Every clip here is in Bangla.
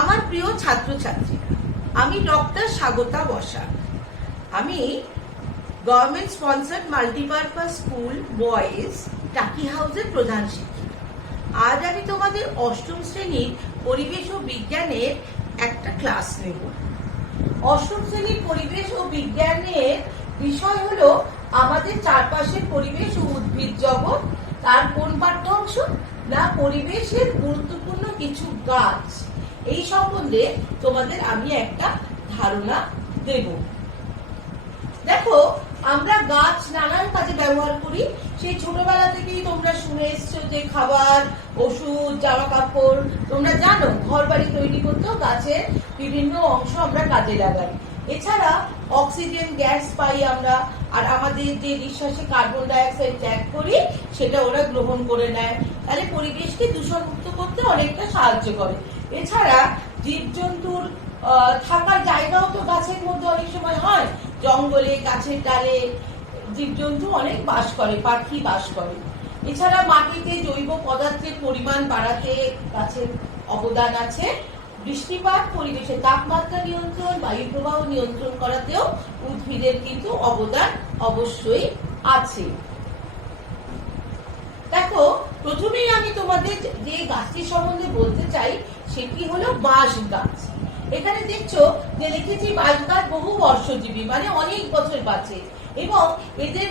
আমার প্রিয় ছাত্রছাত্রীরা, আমি ডক্টর স্বাগতা বসাক। আমি government sponsored multipurpose school boys টাকি হাউসের প্রধান শিক্ষিকা। আজ আমি তোমাদের অষ্টম শ্রেণীর পরিবেশ ও বিজ্ঞানের একটা ক্লাস নেব। অষ্টম শ্রেণীর পরিবেশ ও বিজ্ঞানের বিষয় হলো আমাদের চারপাশের পরিবেশ ও উদ্ভিদ জগৎ। তার কোন পাঠ্যাংশ? না, পরিবেশের গুরুত্বপূর্ণ কিছু গাছ। এই সম্বন্ধে তোমাদের আমি একটা ধারণা দেব। দেখো, আমরা গাছ নানান কাজে ব্যবহার করি। সেই ছোটবেলা থেকেই তোমরা শুনে এসছো যে খাবার, ওষুধ, জামা কাপড়, তোমরা জানো ঘর বাড়ি তৈরি করতেও গাছের বিভিন্ন অংশ আমরা কাজে লাগাই। এছাড়া অক্সিজেন গ্যাস পাই আমরা, আর আমাদের যে নিঃশ্বাসে কার্বন ডাই অক্সাইড ত্যাগ করি সেটা ওরা গ্রহণ করে নেয়। তাহলে পরিবেশকে দূষণমুক্ত করতে অনেকটা সাহায্য করে। এছাড়া জীবজন্তুর থাকার জায়গাও তো গাছের মধ্যে অনেক সময় হয়। জঙ্গলে, গাছের ডালে জীবজন্তু অনেক বাস করে, পাখি বাস করে। এছাড়া মাটিতে জৈব পদার্থের পরিমাণ বাড়াতে গাছের অবদান আছে। বৃষ্টিপাত, পরিবেশে তাপমাত্রা নিয়ন্ত্রণ, বায়ু প্রবাহ নিয়ন্ত্রণ করাতেও উদ্ভিদের কিন্তু অবদান অবশ্যই আছে। দেখো, প্রথমেই আমি তোমাদের যে গাছটি সম্বন্ধে বলতে চাই সেটি হলো বাঁশ গাছ। এখানে দেখছো যে লিখেছি বাঁশ গাছ বহু বর্ষজীবী, মানে অনেক বছর বাঁচে, এবং এদের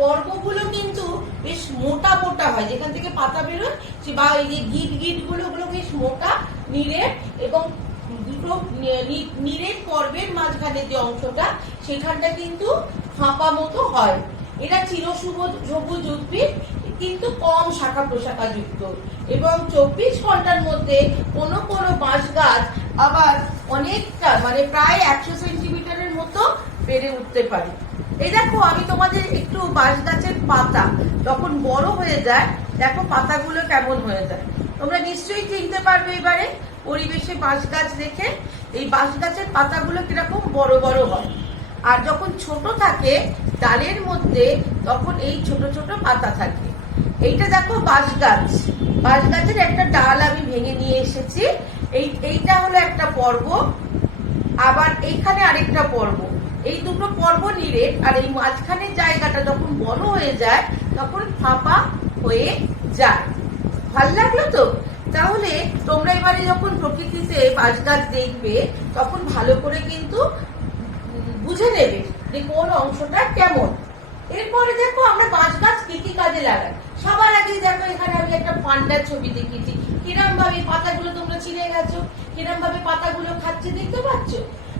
পর্বগুলো কিন্তু বেশ মোটা মোটা হয়। যেখান থেকে পাতা বেরোয় বা এই যে গিট গিট গুলো বেশ মোটা, নিরেট, এবং দুটো নিরেট পর্বের মাঝখানে যে অংশটা সেখানটা কিন্তু ফাঁপা মতো হয়। এরা চিরসবুজ উদ্ভিদ, কিন্তু কম শাখা প্রশাখা যুক্ত, এবং 24 ঘন্টার মধ্যে কোনো কোনো বাঁশ গাছ আবার অনেকটা, মানে প্রায় 100 সেন্টিমিটারের মতো বেড়ে উঠতে পারে। এই দেখো, আমি তোমাদের একটু বাঁশ গাছের পাতা যখন বড় হয়ে যায়, দেখো পাতাগুলো কেমন হয়ে যায়। তোমরা নিশ্চয়ই চিনতে পারবে এবারে পরিবেশে বাঁশ গাছ দেখে। এই বাঁশ গাছের পাতাগুলো কিরকম বড় বড় হয়, আর যখন ছোট থাকে ডালের মধ্যে তখন এই ছোট ছোট পাতা থাকে। এইটা দেখো বাঁশ গাছ, বাঁশ গাছের একটা ডাল আমি ভেঙে নিয়ে এসেছি। এইটা হলো একটা পর্ব, আবার এইখানে আরেকটা পর্ব। এই দুটো পর্ব নিরেট, আর এই মাঝখানের জায়গাটা যখন বড় হয়ে যায় তখন ফাঁপা হয়ে যায়। ভাল লাগলো তো? তাহলে তোমরা এবারে যখন প্রকৃতিতে বাঁশ গাছ দেখবে তখন ভালো করে কিন্তু বুঝে নেবে যে কোন অংশটা কেমন। এরপরে দেখো, আমরা বাঁশ গাছ কি কি কাজে লাগাই। সবার আগে দেখো, এখানে আমি একটা পান্ডার ছবি দেখিয়েছি। কিরম ভাবে পাতাগুলো তোমরা চিনে গেছো, কিরম ভাবে পাতাগুলো খাচ্ছে দেখতে পাচ্ছ।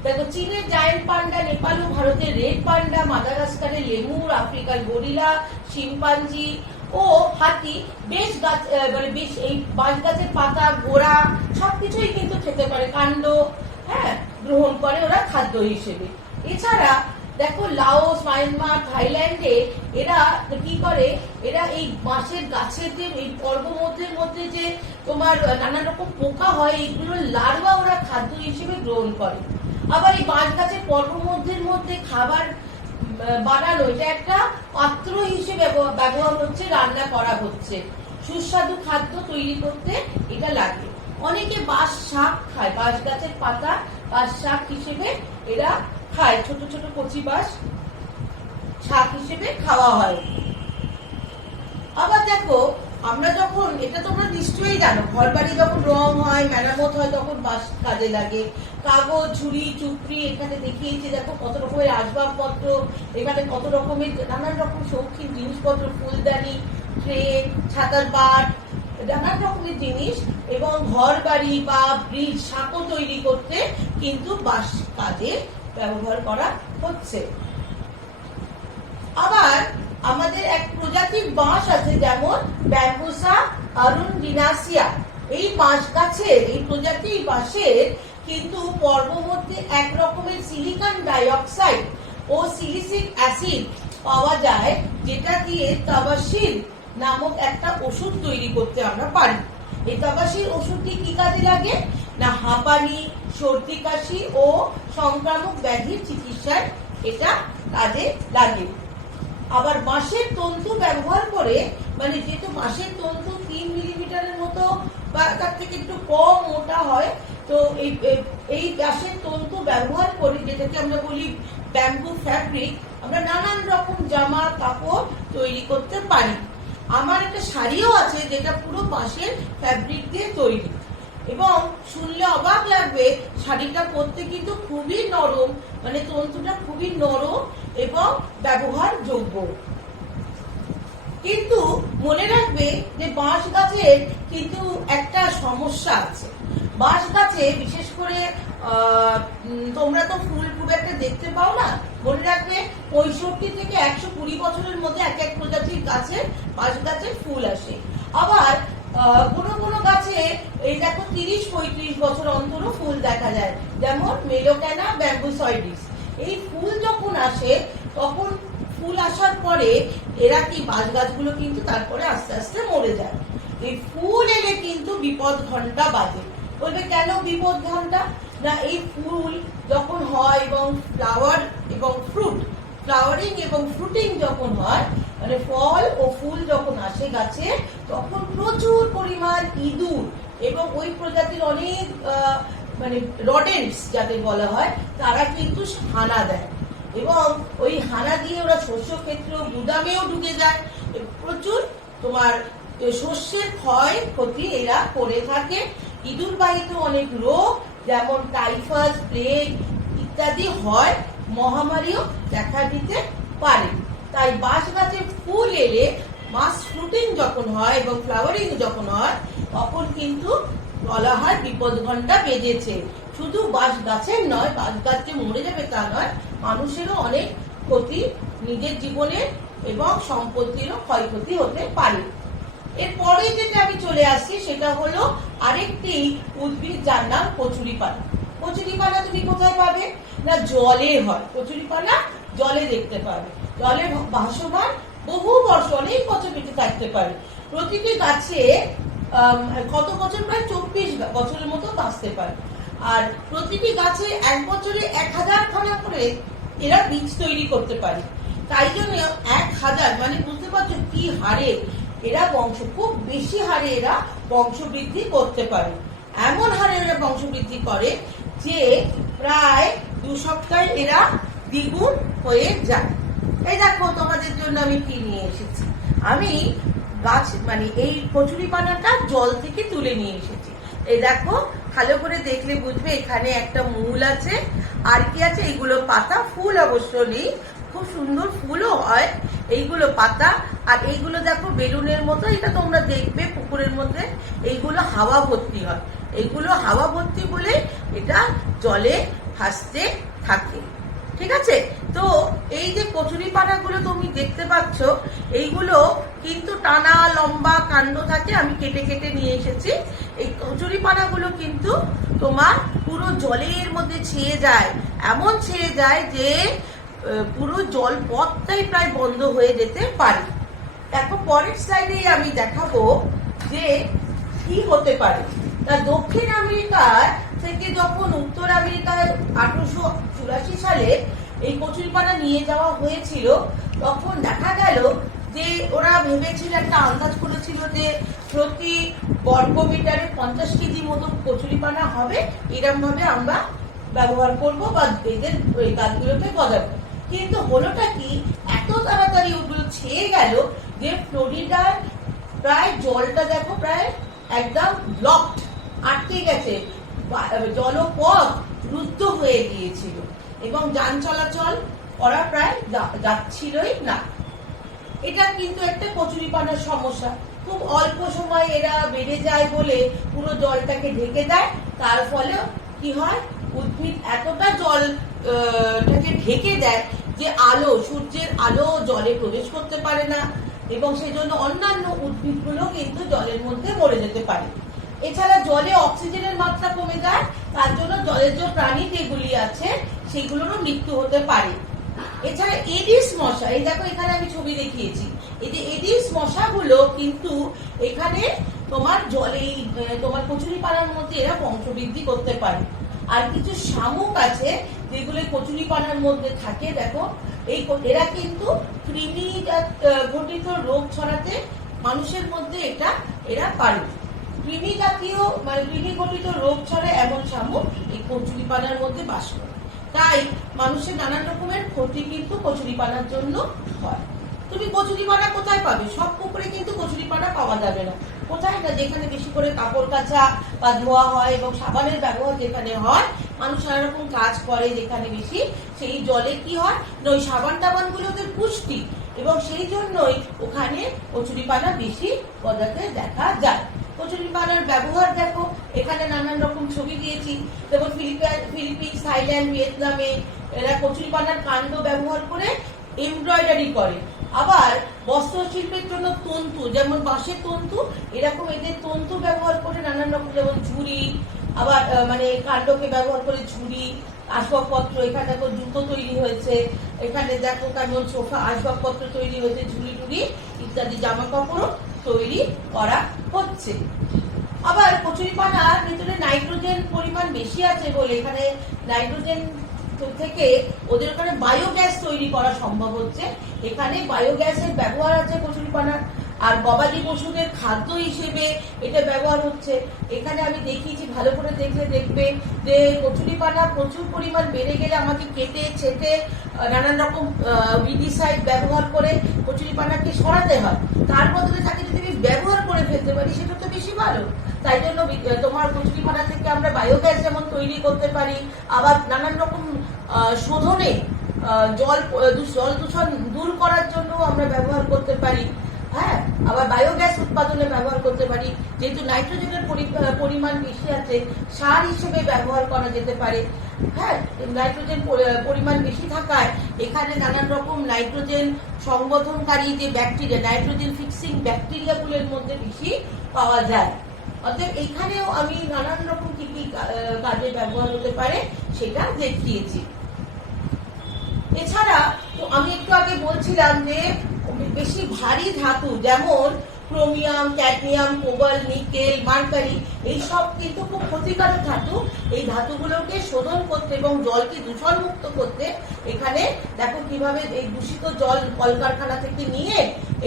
দেখো, চীনের জায়েন্ট পান্ডা, নেপাল ও ভারতের রেড পান্ডা, মাদাগাস্কারের লেমুর, আফ্রিকার গরিলা, শিম্পাঞ্জি ও হাতি বেশ গাছ, মানে বেশ এই বাঁশ গাছের পাতা, গোড়া সবকিছুই কিন্তু খেতে পারে, কাণ্ড গ্রহণ করে ওরা খাদ্য হিসেবে। এছাড়া দেখো, লাওস, মায়ানমার, থাইল্যান্ডে এরা কি করে, এরা এই বাঁশের গাছের যে এই পর্বমধ্যের মধ্যে যে তোমার নানা রকম পোকা হয়, এইগুলোর লার্ভা ওরা খাদ্য হিসেবে গ্রহণ করে। আবার এই বাঁশ গাছের পর্বমধ্যের মধ্যে খাবার বানানো, এটা একটা পাত্র হিসেবে ব্যবহার হচ্ছে, রান্না করা হচ্ছে, সুস্বাদু খাদ্য তৈরি করতে এটা লাগে। অনেকে বাঁশ শাক খায়, বাঁশ গাছের পাতা বাঁশ শাক হিসেবে এরা খায়, ছোট ছোট কচি বাঁশ শাক হিসেবে খাওয়া হয়। আবার দেখো, আমরা যখন, এটা তোমরা নিশ্চয়ই জানো, ঘর বাড়ি যখন রং হয়, মেরামত হয়, তখন বাঁশ কাজে লাগে। কাগজ, ঝুড়ি, চুপড়ি, এখানে দেখিয়েছি দেখো কত রকমের আসবাবপত্র, এখানে কত রকমের নানান রকম শৌখিন জিনিসপত্র, ফুলদানি, ট্রে, ছাতার বাট, নানান রকমের জিনিস, এবং ঘর বাড়ি বা ব্রিজ, সাঁকো তৈরি করতে কিন্তু বাঁশ কাজে ব্যবহার করা হচ্ছে। আবার আমাদের এক প্রজাতির বাঁশ আছে, যেমন ব্যাম্বুসা আরুন্ডিনাসিয়া। এই বাঁশ গাছের, এই প্রজাতির বাঁশের কিন্তু পর্বমধ্যে এক রকমের সিলিকন ডাইঅক্সাইড ও সিলিসিক অ্যাসিড পাওয়া যায়, যেটা দিয়ে তাবাসির নামক একটা ওষুধ তৈরি করতে আমরা পারি। এই তাবাসির ওষুধটি কি কাজে লাগে? না, হাঁপানি, সর্দি কাশি ও সংক্রামক ব্যাধির চিকিৎসায় এটা কাজে লাগে। আবার বাঁশের তন্তু ব্যবহার করে, মানে যেহেতু বাঁশের তন্তু 3 মিলিমিটারের মতো বা তার থেকে একটু কম মোটা হয়, তো এই গাছের তন্তু ব্যবহার করে, যেটাকে আমরা বলি ব্যাম্বু ফ্যাব্রিক, আমরা নানান রকম জামা কাপড় তৈরি করতে পারি। আমার একটা শাড়িও আছে যেটা পুরো বাঁশের ফ্যাব্রিক দিয়ে তৈরি, এবং শুনলে অবাক লাগবে শাড়িটা পরতে কিন্তু খুবই নরম, মানে তন্তুটা খুবই নরম এবং ব্যবহারযোগ্য। কিন্তু মনে রাখবে যে বাঁশ গাছের কিন্তু একটা সমস্যা আছে। বাঁশ গাছে বিশেষ করে তোমরা তো ফুল খুব একটা দেখতে পাও না, মনে রাখবে 65 থেকে 120 বছরের মধ্যে এক এক প্রজাতির গাছের বাঁশ গাছের ফুল আসে। আবার কোনো কোনো গাছে এই দেখো 30-35 বছর অন্তরও ফুল দেখা যায়, যেমন মেলোক্যানা ব্যাম্বুসয়েডিস। এই ফুল যখন আসে তখন ফুল আসার পরে এরা কি বাঁশ গাছগুলো কিন্তু তারপরে আস্তে আস্তে মরে যায়। এই ফুল এলে কিন্তু বিপদ ঘন্টা বাজে। বলবে কেন বিপদ ঘন্টা? না, এই ফুল যখন হয় এবং ফ্লাওয়ার এবং ফ্রুট, ফ্লাওয়ারিং এবং ফ্রুটিং যখন হয়, মানে ফল ও ফুল যখন আসে গাছে, তখন প্রচুর পরিমাণ ইঁদুর এবং ওই প্রজাতির অনেক মানে রডেন্টস যাদের বলা হয়, তারা কিন্তু হানা দেয়, এবং ওই হানা দিয়ে ওরা শস্য ক্ষেত্র গুদামেও ঢুকে যায়। প্রচুর তোমার শস্যের ক্ষয় ক্ষতি এরা করে থাকে। ইঁদুর বাহিত অনেক রোগ যেমন টাইফাস, প্লেগ ইত্যাদি হয়, মহামারীও দেখা দিতে পারে। তাই বাঁশ গাছের ফুল এলে, মাস ফ্রুটিং যখন হয় এবং ফ্লাওয়ারিং যখন হয়, তখন কিন্তু বলা হয় বিপদ ঘন্টা বেজেছে। শুধু বাঁশ গাছের নয়, বাঁশ গাছ যে মরে যাবে তা নয়, মানুষেরও অনেক ক্ষতি, নিজের জীবনে এবং সম্পত্তিরও ক্ষয়ক্ষতি হতে পারে। এরপরে যেটা আমি চলে আসছি সেটা হলো আরেকটি উদ্ভিদ, যার নাম কচুরিপানা। কচুরিপানা তুমি কোথায় পাবে? না, জলে হয়। কচুরিপানা জলে দেখতে পাবে, জলে ভাসমান, বহু বর্ষ, অনেক বছর বেঁচে থাকতে পারে। প্রতিটি গাছে কত বছর? প্রায় 24 বছরের মতো বাঁচতে পারে। আর প্রতিটি গাছে এক বছরে 1000 খানা করে এরা বীজ তৈরি করতে পারে। তাই জন্য 1000 মানে বুঝতে পারছো কি হারে এরা খুব বেশি হারে এরা বংশবৃদ্ধি করতে পারে। এমন হারে এরা বংশবৃদ্ধি করে যে প্রায় 2 সপ্তাহে এরা দ্বিগুণ হয়ে যায়। এই দেখো তোমাদের জন্য আমি কি নিয়ে এসেছি। আমি গাছ মানে এই কচুরিপানাটা জল থেকে তুলে নিয়ে এসেছি। এই দেখো, ভালো করে দেখলে বুঝবে এখানে একটা মূল আছে, আর কি আছে, এইগুলো পাতা। ফুল অবশ্য নেই, খুব সুন্দর ফুলও হয়। এইগুলো পাতা, আর এইগুলো দেখো বেলুনের মতো, এটা তোমরা দেখবে পুকুরের মধ্যে, এইগুলো হাওয়া ভর্তি হয়। এইগুলো হাওয়া ভর্তি বলে এটা জলে ভাসতে থাকে। ঠিক আছে? তো এই যে কচুরিপানাগুলো তুমি দেখতে পাচ্ছ, এইগুলো কিন্তু টানা লম্বা কাণ্ড থাকে। আমি কেটে কেটে নিয়ে এসেছি। এই কচুরিপানাগুলো কিন্তু তোমার পুরো জলের মধ্যে ছেয়ে যায়, এমন ছেয়ে যায় যে পুরো জল পথটাই প্রায় বন্ধ হয়ে যেতে পারে। দেখো, পরের স্লাইডে আমি দেখাবো যে কি হতে পারে। তা দক্ষিণ আমেরিকার থেকে যখন উত্তর আমেরিকায় 1884 সালে এই কচুরিপানা নিয়ে যাওয়া হয়েছিল, তখন দেখা গেল যে ওরা ভেবেছিল, একটা আন্দাজ করেছিল যে প্রতি বর্গমিটারে 50 কেজি মতো কচুরিপানা হবে, এরকম ভাবে আমরা ব্যবহার করব বা এদের ওই গাছগুলোকে গজাবো। কিন্তু হলোটা কি, এত তাড়াতাড়ি ওগুলো ছেয়ে গেল যে ফ্লোরিডার প্রায় জলটা দেখো প্রায় একদম ব্লকড, আটকে গেছে, জলপথ রুদ্ধ হয়ে গিয়েছিল এবং যান চলাচল করা প্রায় যাচ্ছিলই না। এটা কিন্তু একটা কচুরিপানার সমস্যা। খুব অল্প সময় এরা বেড়ে যায় বলে পুরো জলটাকে ঢেকে দেয়। তার ফলে কি হয়, উদ্ভিদ এতটা জলটাকে ঢেকে দেয় যে আলো, সূর্যের আলো জলে প্রবেশ করতে পারে না, এবং সেই জন্য অন্যান্য উদ্ভিদগুলো কিন্তু জলের মধ্যে মরে যেতে পারে। এছাড়া জলে অক্সিজেনের মাত্রা কমে যায়, তার জন্য জলের যে প্রাণী যেগুলি আছে সেগুলোরও মৃত্যু হতে পারে। এছাড়া এডিস মশা, এই দেখো এখানে আমি ছবি দেখিয়েছি, এই যে এডিস মশাগুলো কিন্তু এখানে তোমার জলে, তোমার কচুরিপানার মধ্যে এরা বংশবৃদ্ধি করতে পারে। আর কিছু শামুক আছে যেগুলো কচুরিপানার মধ্যে থাকে, দেখো এরা কিন্তু কৃমি ঘটিত রোগ ছড়াতে মানুষের মধ্যে এরা পারে। কৃমি জাতীয় মানে কৃমি ঘটিত রোগ ছড়ে এমন শামুক এই কচুরিপানার মধ্যে বাস করে। তাই মানুষের নানান রকমের ক্ষতি কিন্তু কচুরিপানার জন্য হয়। তুমি কচুরিপানা কোথায় পাবে? সব পুকুরে কিন্তু কচুরিপানা পাওয়া যাবে না। কোথায় না, যেখানে বেশি করে কাপড় কাচা বা ধোয়া হয় এবং সাবানের ব্যবহার যেখানে হয়, মানুষ নানা রকম কাজ করে যেখানে বেশি, সেই জলে কি হয় না, ওই সাবান টাবান গুলো ওদের পুষ্টি, এবং সেই জন্যই ওখানে কচুরিপানা বেশি পদার্থে দেখা যায়। কচুরিপানার ব্যবহার দেখো, এখানে নানান রকম ছবি দিয়েছি, যেমন ফিলিপিন্স, থাইল্যান্ড, ভিয়েতনামে এরা কচুরিপানার কাণ্ড ব্যবহার করে এমব্রয়ডারি করে। আবার বস্ত্র শিল্পের জন্য তন্তু, যেমন বাঁশের তন্তু, এরকম এদের তন্তু ব্যবহার করে নানান রকম, যেমন ঝুড়ি, আবার মানে কাণ্ডকে ব্যবহার করে ঝুড়ি, আসবাবপত্র, এখানে দেখো জুতো তৈরি হয়েছে, এখানে দেখো কেমন সোফা আসবাবপত্র তৈরি হয়েছে, ঝুড়ি টুড়ি ইত্যাদি জামা কাপড়ও তৈরি করা হচ্ছে। আবার কচুরিপানার ভিতরে নাইট্রোজেন পরিমাণ বেশি আছে বলে এখানে নাইট্রোজেন থেকে ওদের ওখানে বায়োগ্যাস তৈরি করা সম্ভব হচ্ছে। এখানে বায়োগ্যাসের ব্যবহার আছে কচুরিপানার। আর গবাদি পশুদের খাদ্য হিসেবে এটা ব্যবহার হচ্ছে। এখানে আমি দেখিয়েছি, ভালো করে দেখলে দেখবে যে কচুরিপানা প্রচুর পরিমাণ বেড়ে গেলে আমাকে কেটে ছেটে নানান রকম উইডিসাইড ব্যবহার করে কচুরিপানাকে সরাতে হয়। তার বদলে তাকে যদি আমি ব্যবহার করে ফেলতে পারি সেটা তো বেশি ভালো। তাই জন্য তোমার কচুরিপানা থেকে আমরা বায়োগ্যাস যেমন তৈরি করতে পারি, আবার নানান রকম শোধনে জল দূষণ দূর করার জন্য আমরা ব্যবহার করতে পারি। হ্যাঁ, আবার বায়োগ্যাস উৎপাদনে ব্যবহার করতে পারি। যেহেতু নাইট্রোজেনের পরিমাণ বেশি আছে, সার হিসেবে ব্যবহার করা যেতে পারে। হ্যাঁ, নাইট্রোজেন পরিমাণ বেশি থাকায় এখানে নানান রকম নাইট্রোজেন সংবধনকারী যে ব্যাকটেরিয়া, নাইট্রোজেন ফিক্সিং ব্যাকটেরিয়াগুলোর মধ্যে বেশি পাওয়া যায়। অতএব এখানেও আমি নানান রকম কি কি কাজে ব্যবহার হতে পারে সেটা দেখিয়েছি। এছাড়া আমি একটু আগে বলছিলাম যে বেশি ভারী ধাতু, যেমন chromium, cadmium, cobalt, nickel, mercury, এইসব কিন্তু খুব ক্ষতিকারক ধাতু। এই ধাতুগুলোকে শোধন করতে এবং জলকে দূষণ মুক্ত করতে এখানে দেখো কিভাবে এই দূষিত জল কলকারখানা থেকে নিয়ে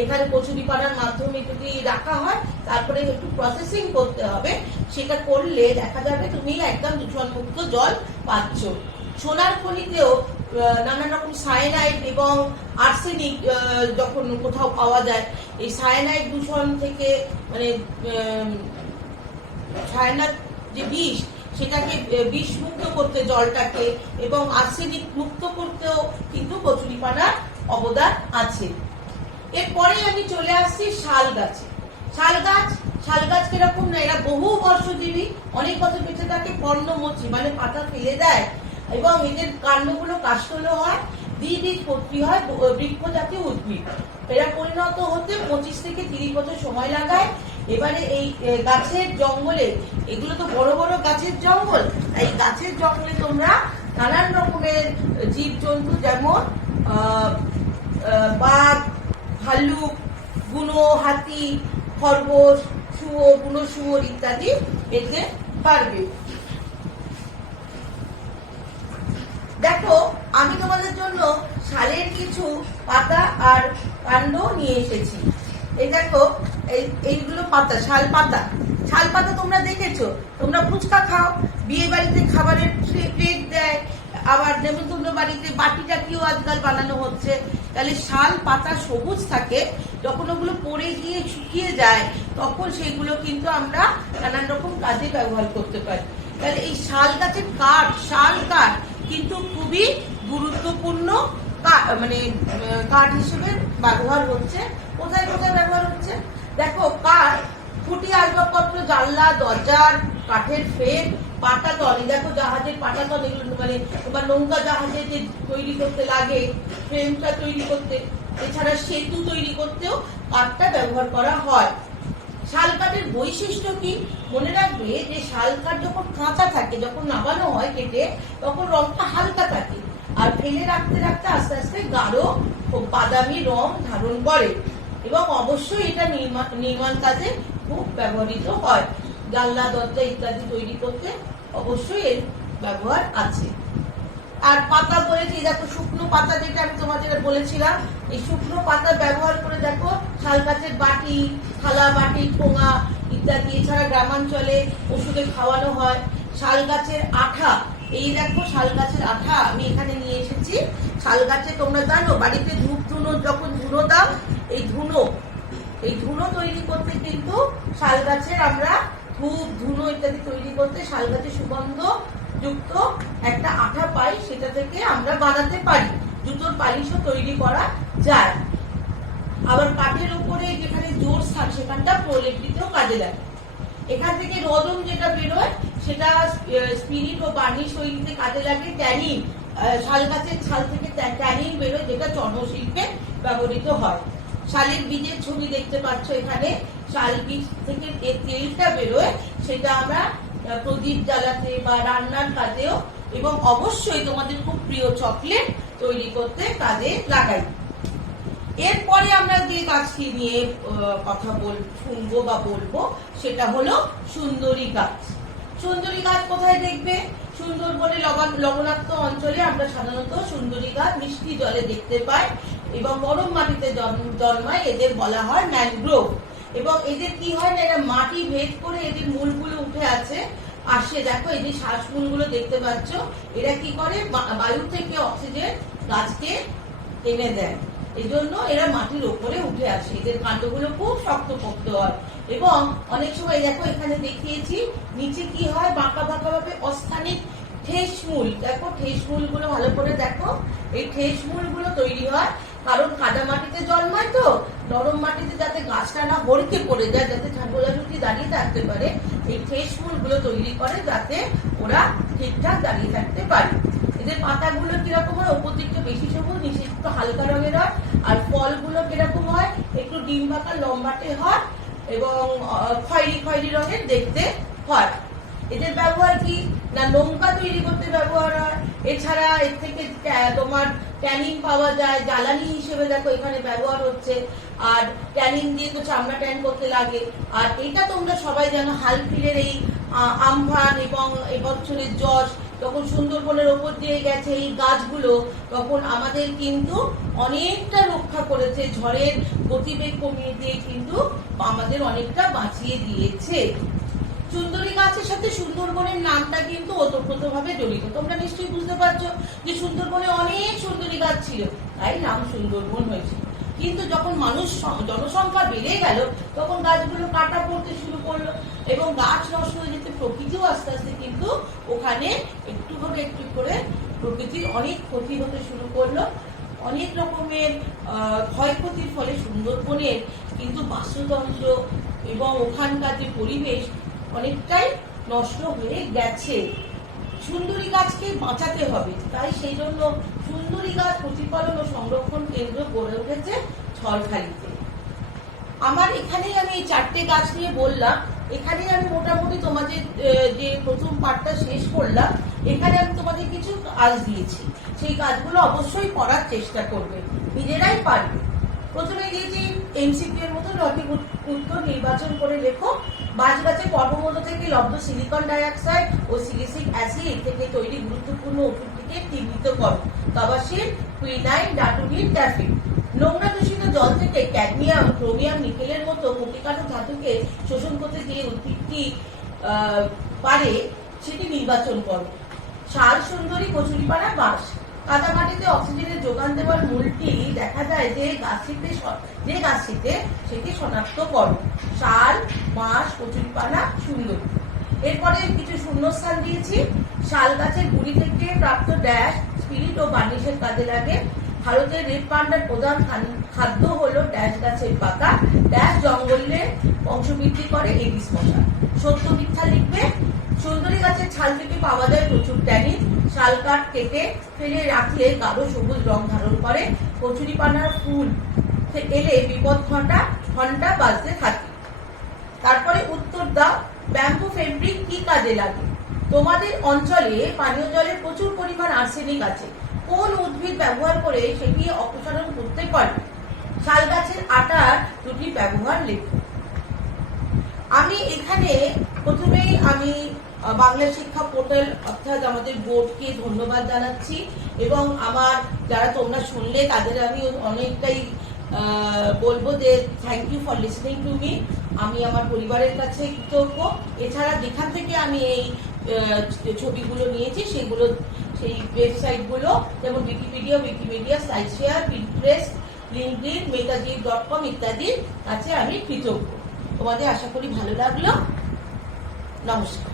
এখানে কচুরিপানার মাধ্যমে যদি রাখা হয়, তারপরে একটু প্রসেসিং করতে হবে। সেটা করলে দেখা যাবে তুমি একদম দূষণ মুক্ত জল পাচ্ছ। সোনার খনিতেও নানান রকম সায়ানাইড এবং আর্সেনিক যখন কোথাও পাওয়া যায়, এই সায়ানাইড দূষণ থেকে মানে সায়ানাইড যে বিষ, সেটাকে বিষ মুক্ত করতে জলটাকে এবং আর্সেনিক মুক্ত করতেও কিন্তু কচুরিপানার অবদান আছে। এরপরে আমি চলে আসছি শাল গাছে। শাল গাছ কিরকম না, এরা বহু বর্ষজীবী, অনেক বছর বেঁচে থাকে, পর্ণমোচী মানে পাতা ফেলে দেয় এবং এদের কাণ্ডগুলো কাষ্ঠল হয়, দ্বিবীজপত্রী হয়, বৃক্ষ জাতীয় উদ্ভিদ। এরা পরিণত হতে 25 থেকে 30 বছর সময় লাগায়। এবারে এই গাছের জঙ্গলে, এগুলো তো বড় বড় গাছের জঙ্গল, এই গাছের জঙ্গলে তোমরা নানান রকমের জীবজন্তু, যেমন বাঘ, ভাল্লুক, বুনো হাতি, খরগোশ, শুয়োর, বুনো শুয়োর ইত্যাদি পেতে পারবে। দেখো, আমি তোমাদের জন্য শালের কিছু পাতা আর কাণ্ড নিয়ে এসেছি। এই দেখো, এইগুলো পাতা, শাল পাতা তোমরা দেখেছো, তোমরা ফুচকা খাও, বিয়ে বাড়িতে খাবারের প্লেট দেয়, আবার নেমন্তন্ন বাড়িতে বাটিটাকেও আজকাল বানানো হচ্ছে। তাহলে শাল পাতা সবুজ থাকে, যখন ওগুলো পড়ে গিয়ে শুকিয়ে যায় তখন সেগুলো কিন্তু আমরা নানান রকম কাজে ব্যবহার করতে পারি। তাহলে এই শাল গাছের কাঠ, শাল কাঠ কিন্তু খুবই গুরুত্বপূর্ণ মানে কাঠ হিসেবে ব্যবহার হচ্ছে। কোথায় কোথায় ব্যবহার হচ্ছে দেখো, কাঠ খুঁটি, আসবাবপত্র, জানলা, দরজার কাঠের ফ্রেম, পাটাতন, দেখো জাহাজের পাটাতন, এগুলো মানে তোমার নৌকা জাহাজে যে তৈরি করতে লাগে, ফ্রেমটা তৈরি করতে, এছাড়া সেতু তৈরি করতেও কাঠটা ব্যবহার করা হয়। শাল কাঠের বৈশিষ্ট্য কি মনে রাখবে, যে শাল কাঠ যখন কাঁচা থাকে, যখন নামানো হয় কেটে, তখন রংটা হালকা থাকে, আর ফেলে রাখতে রাখতে আস্তে আস্তে গাঢ় ও বাদামি রং ধারণ করে, এবং অবশ্যই এটা নির্মাণ কাজে খুব ব্যবহৃত হয়। জানলা, দরজা ইত্যাদি তৈরি করতে অবশ্যই এর ব্যবহার আছে। আর পাতা বলেছি, দেখো শুকনো পাতা, যেটা আমি তোমাদের বলেছিলাম, এই শুকনো পাতা ব্যবহার করে দেখো শাল গাছের বাটি, থালা, বাটি, ঠোঙা ইত্যাদি। এছাড়া গ্রামাঞ্চলে ওষুধে খাওয়ানো হয়। শাল গাছের আঠা, এই দেখো শাল গাছের আঠা আমি এখানে নিয়ে এসেছি। শাল গাছে তোমরা জানো বাড়িতে ধূপ ধুনো, যখন ধুনো দাও, এই ধুনো তৈরি করতে কিন্তু শাল গাছের আমরা ধূপ ধুনো ইত্যাদি তৈরি করতে শাল গাছের সুগন্ধ যুক্ত একটা আঠা পাই, সেটা থেকে আমরা বানাতে পারি। জুতোর পালিশও তৈরি করা যায়। আবার কাঠের উপরে যেখানে জোর স্থান সেখানটা প্রলেপ দিতেও কাজে লাগে। এখান থেকে রদম যেটা বেরোয় সেটা স্পিরিট ও বার্নিশ তৈরিতে কাজে লাগে। ট্যানিন, শাল গাছের ছাল থেকে ট্যানিন বেরোয়, যেটা চর্মশিল্পে ব্যবহৃত হয়। শালের বীজের ছবি দেখতে পাচ্ছ এখানে। শাল বীজ থেকে যে তেলটা বেরোয় সেটা আমরা প্রদীপ জ্বালাতে বা রান্নার কাজেও, এবং অবশ্যই তোমাদের খুব প্রিয় চকলেট তৈরি করতে কাজে লাগাই। এরপরে আমরা যে গাছটি নিয়ে কথা শুনবো বা বলবো সেটা হলো সুন্দরী গাছ। সুন্দরী গাছ কোথায় দেখবে? সুন্দরবনে লবণাক্ত অঞ্চলে আমরা সাধারণত সুন্দরী গাছ মিষ্টি জলে দেখতে পাই এবং গরম মাটিতে জন্মায়। এদের বলা হয় ম্যানগ্রোভ। এবং এদের কি হয় না, এরা মাটি ভেদ করে এদের মূলগুলো উঠে আসে। দেখো এই যে শ্বাসমূলগুলো দেখতে পাচ্ছ, এরা কি করে বায়ু থেকে অক্সিজেন গাছকে এনে দেয়, এই জন্য এরা মাটির ওপরে উঠে আসে। এদের কাণ্ডগুলো খুব শক্তপোক্ত হয় এবং অনেক সময় দেখো এখানে দেখিয়েছি নিচে কি হয়, বাঁকা বাঁকা ভাবে অস্থানিক ঠেসমূল। দেখো ঠেসমূল গুলো ভালো করে দেখো, এই ঠেসমূল গুলো তৈরি হয় কারণ কাদা মাটিতে জন্মায় তো, নরম মাটিতে যাতে গাছটা না হড়কে পড়ে যায়, যাতে ছোটাছুটি দাঁড়িয়ে থাকতে পারে, এই ঠেসমূল গুলো তৈরি করে যাতে ওরা ঠিকঠাক দাঁড়িয়ে থাকতে পারে। এদের পাতাগুলো কিরকম হয়, ওপর দিকটা বেশি সবুজ, নিচে একটু হালকা রঙের হয়। আর ফলগুলো কিরকম হয়, একটু ডিম পাকা লম্বাটে হয় এবং খয়েরি রঙের দেখতে হয়। এদের ব্যবহার কি না, নৌকা তৈরি করতে ব্যবহার হয়। এছাড়া এর থেকে তোমার ট্যানিন পাওয়া যায়, জ্বালানি হিসেবে দেখো এখানে ব্যবহার হচ্ছে। আর ট্যানিন দিয়ে তো চামড়া ট্যান করতে লাগে। আর এটা তোমরা সবাই জানো, হালফিলের এই আমফান এবং এবছরের যশ যখন সুন্দরবনের ওপর দিয়ে গেছে এই গাছগুলো, তখন আমাদের কিন্তু অনেকটা রক্ষা করেছে, ঝড়ের গতিবেগ কমিয়ে দিয়ে কিন্তু আমাদের অনেকটা বাঁচিয়ে দিয়েছে। সুন্দরী গাছের সাথে সুন্দরবনের নামটা কিন্তু ওতপ্রোতভাবে জড়িত। তোমরা নিশ্চয়ই বুঝতে পারছো যে সুন্দরবনে অনেক সুন্দরী গাছ ছিল, তাই নাম সুন্দরবন হয়েছিল। কিন্তু যখন জনসংখ্যা বেড়ে গেল, তখন গাছগুলো কাটা পড়তে শুরু করলো এবং গাছ নষ্ট হয়ে যেতে প্রকৃতিও আস্তে আস্তে কিন্তু ওখানে একটু করে প্রকৃতির অনেক ক্ষতি হতে শুরু করলো। অনেক রকমের ক্ষয়ক্ষতির ফলে সুন্দরবনের কিন্তু বাস্তুতন্ত্র এবং ওখানকার যে পরিবেশ অনেকটাই নষ্ট হয়ে গেছে। সুন্দরী গাছকে বাঁচাতে হবে, তাই সেই জন্য সুন্দরী গাছ প্রতিপালন ও সংরক্ষণ কেন্দ্র গড়ে উঠেছে ছলখালিতে। আমার এখানেই আমি এই 4টে গাছ নিয়ে বললাম। এখানেই আমি মোটামুটি তোমাদের যে প্রথম পার্টটা শেষ করলাম। এখানে আমি তোমাদের কিছু কাজ দিয়েছি, সেই কাজগুলো অবশ্যই করার চেষ্টা করবে, নিজেরাই পারবে। প্রথমে দিয়েছি এমসিকিউ এর মতো 9টি উত্তর নির্বাচন করে লেখো। বাঁশ গাছের পর্বমধ্য থেকে লব্ধ সিলিকন ডাইঅক্সাইড ও সিলিসিক অ্যাসিড থেকে তৈরি গুরুত্বপূর্ণ ওষুধটিকে চিহ্নিত করো। তবাশির, কুইনাইন, ডাটুনিন, ট্যাফিন। নোংরা দূষিত জল থেকে ক্যাডমিয়াম, ক্রোমিয়াম, নিকেলের মতো ক্ষতিকারক ধাতুকে শোষণ করতে যে উদ্ভিদটি পারে সেটি নির্বাচন করো। শাল, সুন্দরী, কচুরিপানা, বাঁশ। কাদা মাটিতে অক্সিজেনের যোগান দেওয়ার মূলটি দেখা যায় যে গাছটিতে সেটি শনাক্ত করো। শাল, বাঁশ, কচুরিপানা, সুন্দরী। এরপরে কিছু শূন্যস্থান দিয়েছি। শাল গাছের গুড়ি থেকে প্রাপ্ত ড্যাশ স্পিরিট ও বার্নিশের কাজে লাগে। ভারতের রেড পান্ডার প্রধান খাদ্য হলো ড্যাশ গাছের পাতা। ড্যাশ জঙ্গলে বংশবৃদ্ধি করে এডিস মশা। সত্য মিথ্যা লিখবে। সুন্দরী গাছের ছাল থেকে পাওয়া যায় প্রচুর ট্যানিন। শাল কাঠ কেটে ফেলে রাখলে গাঢ় সবুজ রং ধারণ করে। কচুরিপানার ফুল এলে বিপদ ঘন্টা বাজতে থাকে। তারপরে উত্তর দাও, ব্যাম্বু ফেব্রিক কি কাজে লাগে? তোমাদের অঞ্চলে পানীয় জলে প্রচুর পরিমাণ আর্সেনিক আছে, কোন উদ্ভিদ ব্যবহার করে সেটি অপসারণ করতে পারে? শাল গাছের আটার দুটি ব্যবহার লেখো। আমি এখানে প্রথমেই বাংলা শিক্ষা পোর্টাল অর্থাৎ আমাদের বোর্ডকে ধন্যবাদ জানাচ্ছি এবং আমার যারা তোমরা শুনলে তাদের আমি অনেকটাই বলবো যে thank you for listening to me. আমি আমার পরিবারের কাছে কৃতজ্ঞ। এছাড়া যেখান থেকে আমি এই ছবিগুলো নিয়েছি সেগুলো, সেই ওয়েবসাইটগুলো যেমন উইকিমিডিয়া, সাইটশেয়ার, পিন্টারেস্ট, লিঙ্কডইন, মেগাজিন.com ইত্যাদির কাছে আমি কৃতজ্ঞ। তোমাদের আশা করি ভালো লাগলো। নমস্কার।